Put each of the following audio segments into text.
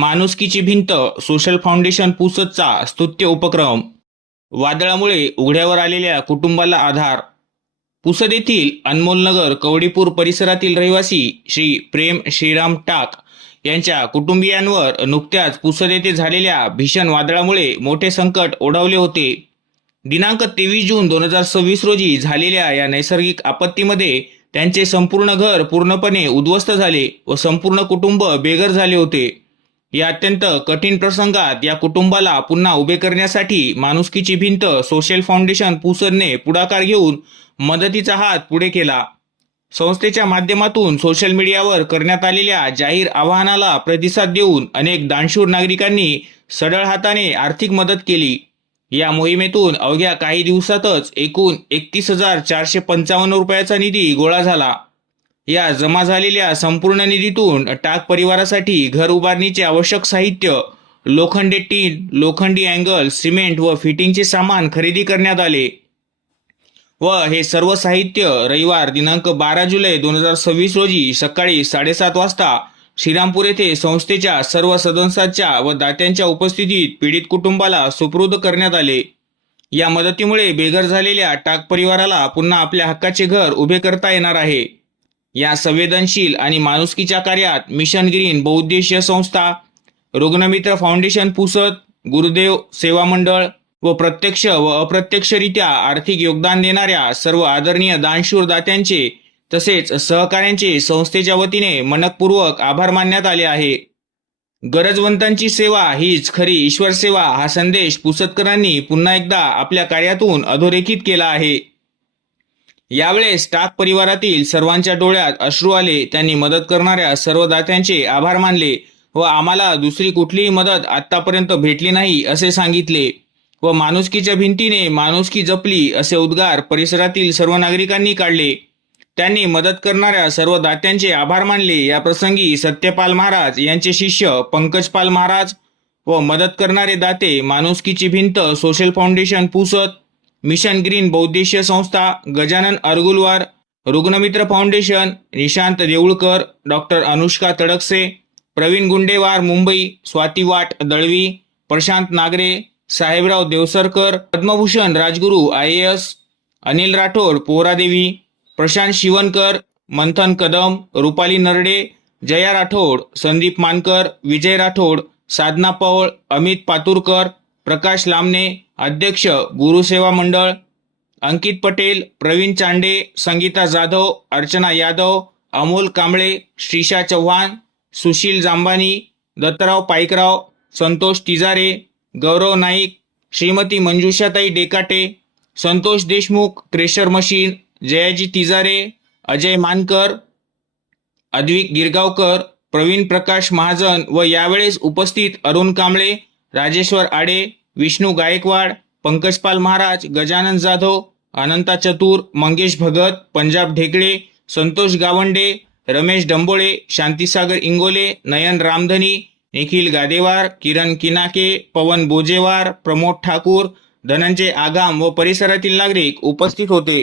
माणुसकीची भिंत social foundation पुसदचा स्तुत्य उपक्रम. वादळामुळे उघड्यावर आलेल्या कुटुंबाला आधार. पुसद येथील अनमोलनगर कवडीपूर परिसरातील रहिवासी श्री प्रेम श्रीराम टाक यांच्या कुटुंबियांवर नुकत्याच पुसद येथे झालेल्या भीषण वादळामुळे मोठे संकट ओढावले होते. दिनांक 23 जून 2026 रोजी झालेल्या या नैसर्गिक आपत्तीमध्ये त्यांचे संपूर्ण घर पूर्णपणे उद्ध्वस्त झाले व संपूर्ण कुटुंब बेघर झाले होते. या अत्यंत कठीण प्रसंगात या कुटुंबाला पुन्हा उभे करण्यासाठी माणुसकीची भिंत सोशल फाउंडेशन पुसदने पुढाकार घेऊन मदतीचा हात पुढे केला. संस्थेच्या माध्यमातून सोशल मीडियावर करण्यात आलेल्या जाहीर आवाहनाला प्रतिसाद देऊन अनेक दानशूर नागरिकांनी सढळ हाताने आर्थिक मदत केली. या मोहिमेतून अवघ्या काही दिवसातच एकूण 31,455 रुपयाचा निधी गोळा झाला. या जमा झालेल्या संपूर्ण निधीतून टाक परिवारासाठी घर उभारणीचे आवश्यक साहित्य, लोखंडी टीन, लोखंडी अँगल, सिमेंट व फिटिंगचे सामान खरेदी करण्यात आले व हे सर्व साहित्य रविवार दिनांक 12 जुलै 2026 रोजी सकाळी 7:30 वाजता श्रीरामपूर येथे संस्थेच्या सर्व सदस्यांच्या व दात्यांच्या उपस्थितीत पीडित कुटुंबाला सुपूर्द करण्यात आले. या मदतीमुळे बेघर झालेल्या टाक परिवाराला पुन्हा आपल्या हक्काचे घर उभे करता येणार आहे. या संवेदनशील आणि माणुसकीच्या कार्यात मिशन ग्रीन बहुउद्देशीय संस्था, रुग्णमित्र फाउंडेशन पुसद, गुरुदेव सेवा मंडळ व प्रत्यक्ष व अप्रत्यक्षरित्या आर्थिक योगदान देणाऱ्या सर्व आदरणीय दानशूर दात्यांचे तसेच सहकाऱ्यांचे संस्थेच्या वतीने मनपूर्वक आभार मानण्यात आले आहे. गरजवंतांची सेवा हीच खरी ईश्वर सेवा हा संदेश पुसदकरांनी पुन्हा एकदा आपल्या कार्यातून अधोरेखित केला आहे. यावेळेस टाक परिवारातील सर्वांच्या डोळ्यात अश्रू आले. त्यांनी मदत करणाऱ्या सर्व दात्यांचे आभार मानले व आम्हाला दुसरी कुठलीही मदत आतापर्यंत भेटली नाही असे सांगितले व माणुसकीच्या भिंतीने माणुसकी जपली असे उद्गार परिसरातील सर्व नागरिकांनी काढले. त्यांनी मदत करणाऱ्या सर्व दात्यांचे आभार मानले. या प्रसंगी सत्यपाल महाराज यांचे शिष्य पंकजपाल महाराज व मदत करणारे दाते माणुसकीची भिंत social foundation Pusad, mission green बहुउद्देशीय संस्था, गजानन अरगुलवार, रुग्णमित्र फाउंडेशन, निशांत देऊळकर, डॉक्टर अनुष्का तडकसे, प्रवीण गुंडेवार मुंबई, स्वाती वाट दळवी, प्रशांत नागरे, साहेबराव देवसरकर, पद्मभूषण राजगुरू IAS, अनिल राठोड पोहरादेवी, प्रशांत शिवनकर, मंथन कदम, रुपाली नरडे, जया राठोड, संदीप मानकर, विजय राठोड, साधना पौळ, अमित पातुरकर, प्रकाश लामणे, अध्यक्ष गुरुसेवा मंडळ, अंकित पटेल, प्रवीण चांडे, संगीता जाधव, अर्चना यादव, अमोल कांबळे, श्रीषा चव्हाण, सुशील जांबानी, दत्तराव पाईकराव, संतोष तिजारे, गौरव नाईक, श्रीमती मंजुषाताई डेकाटे, संतोष देशमुख, क्रेशर मशीन, जयाजी तिजारे, अजय मानकर, अद्विक गिरगावकर, प्रवीण प्रकाश महाजन व यावेळेस उपस्थित अरुण कांबळे, राजेश्वर आडे, विष्णू गायकवाड, पंकजपाल महाराज, गजानन जाधव, अनंता चतुर, मंगेश भगत, पंजाब ढेकळे, संतोष गावंडे, रमेश डंबोळे, शांतीसागर इंगोले, नयन रामधनी, निखिल गादेवार, किरण किनाके, पवन बोजेवार, प्रमोद ठाकूर, धनंजय आगाम व परिसरातील नागरिक उपस्थित होते.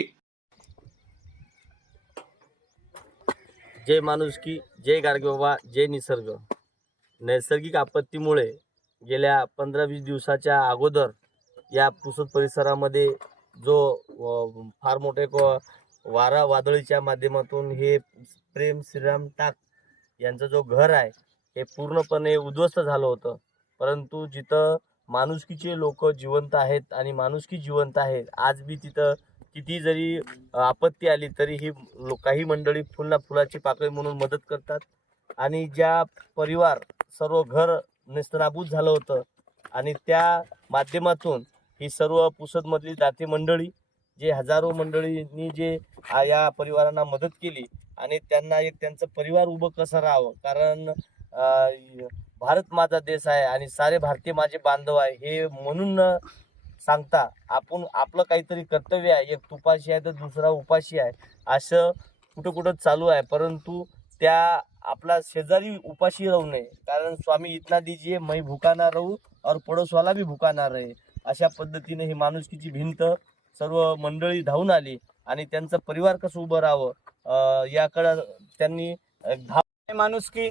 जय माणुसकी, जय गाडगेबाबा, जय निसर्ग. नैसर्गिक आपत्तीमुळे गेल्या 15-20 दिवसाच्या अगोदर या पुसद परिसरामध्ये जो फार मोठे वारा वादळीच्या माध्यमातून हे प्रेम श्रीराम टाक यांचं जो घर आहे हे पूर्णपणे उद्ध्वस्त झालं होतं. परंतु जिथं माणुसकीचे लोक जिवंत आहेत आणि माणुसकी जिवंत आहे, आज बी तिथं किती जरी आपत्ती आली तरी ही काही मंडळी फुलाची पाकळी म्हणून मदत करतात. आणि ज्या परिवार सर्व घर नेस्तनाबूत झालं होतं आणि त्या माध्यमातून ही सर्व पुसदमधली दाते मंडळी जे हजारो मंडळींनी जे या परिवारांना मदत केली आणि त्यांना एक त्यांचं परिवार उभं कसं राहावं, कारण भारत माझा देश आहे आणि सारे भारतीय माझे बांधव आहे हे म्हणून न सांगता आपण आपलं काहीतरी कर्तव्य आहे, एक तुपाशी आहे तर दुसरा उपाशी आहे असं कुठं चालू आहे. परंतु त्या आपला शेजारी उपाशी राहू नये, कारण स्वामी इतना दीजिए मैं भूखा ना रहूं और पडोसवाला भी भूखा ना रहे, अशा पद्धतीने ही माणुसकीची भिंत सर्व मंडळी धावून आली आणि त्यांचं परिवार कसं उभं राहावं याकडे त्यांनी माणुसकी,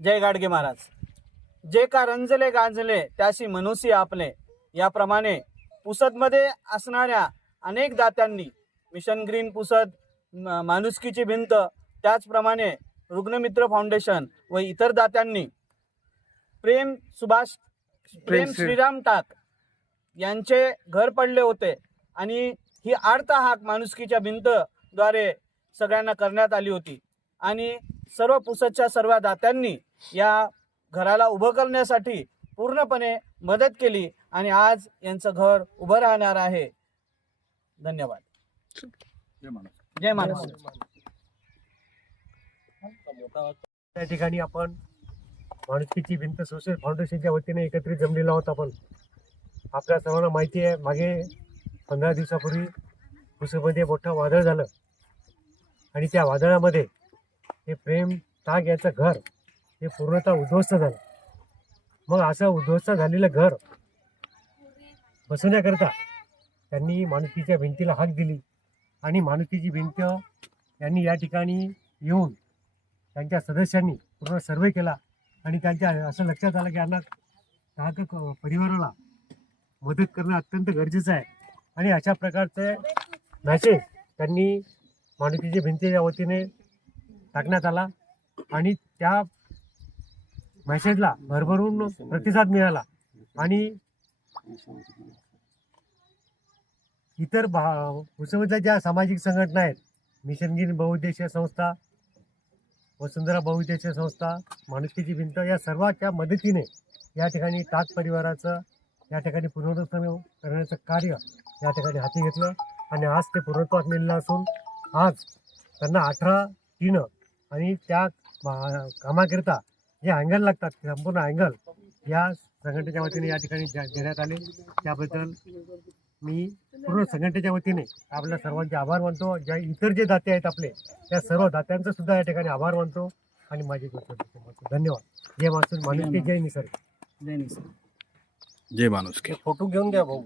जय गाडगे महाराज. जे का रंजले गांजले त्याशी मनुष्य आपले, याप्रमाणे पुसदमध्ये असणाऱ्या अनेक दात्यांनी मिशन ग्रीन पुसद, माणुसकीची भिंत, त्याचप्रमाणे रुग्णमित्र फाउंडेशन व इतर दात्यांनी प्रेम श्रीराम टाक यांचे घर पडले होते आणि ही आर्तहाक माणुसकीच्या भिंतद्वारे सगळ्यांना करण्यात आली होती आणि सर्व पुसदच्या सर्व दात्यांनी या घराला उभं करण्यासाठी पूर्णपणे मदत केली आणि आज यांचं घर उभं राहणार आहे. धन्यवाद. जय महाराष्ट्र. त्या ठिकाणी आपण माणुसकीची भिंत सोशल फाउंडेशनच्या वतीने एकत्रित जमलेलो आहोत. आपण आपल्या सर्वांना माहिती आहे, मागे 15 दिवसापूर्वी पुसदमध्ये मोठं वादळ झालं आणि त्या वादळामध्ये हे प्रेम टाक याचं घर हे पूर्णतः उद्ध्वस्त झालं. मग असं उद्ध्वस्त झालेलं घर बसवण्याकरता त्यांनी माणुसकीच्या भिंतीला हाक दिली आणि माणुसकीची भिंत यांनी या ठिकाणी येऊन त्यांच्या सदस्यांनी पूर्ण सर्वे केला आणि त्यांच्या असं लक्षात आलं की यांना टाक परिवाराला मदत करणं अत्यंत गरजेचं आहे आणि अशा प्रकारचे मॅसेज त्यांनी माणुसकीच्या भिंतीच्या वतीने टाकण्यात आला आणि त्या मेसेजला भरभरून प्रतिसाद मिळाला आणि इतर पुसदच्या ज्या सामाजिक संघटना आहेत, मिशन ग्रीन बहुउद्देशीय संस्था, वसुंधरा बहुउद्देशीय संस्था, माणुसकीची भिंत या सर्वांच्या मदतीने या ठिकाणी टाक परिवाराचं या ठिकाणी पुनर्वसन करण्याचं कार्य या ठिकाणी हाती घेतलं आणि आज ते पूर्णत्वास नेलेलं असून आज त्यांना 18 टीनं आणि त्या कामाकरिता जे अँगल लागतात संपूर्ण अँगल या संघटनेच्या वतीने या ठिकाणी देण्यात आले. त्याबद्दल मी पूर्ण संघटनेच्या वतीने आपल्या सर्वांचे आभार मानतो. ज्या इतर जे दाते आहेत आपले त्या सर्व दात्यांचं सुद्धा या ठिकाणी आभार मानतो आणि माझी धन्यवाद. जय माणूस, माणुसकी, जय निसर्ग. जय निसर्ग. जय माणुसकी. फोटो घेऊन घ्या भाऊ.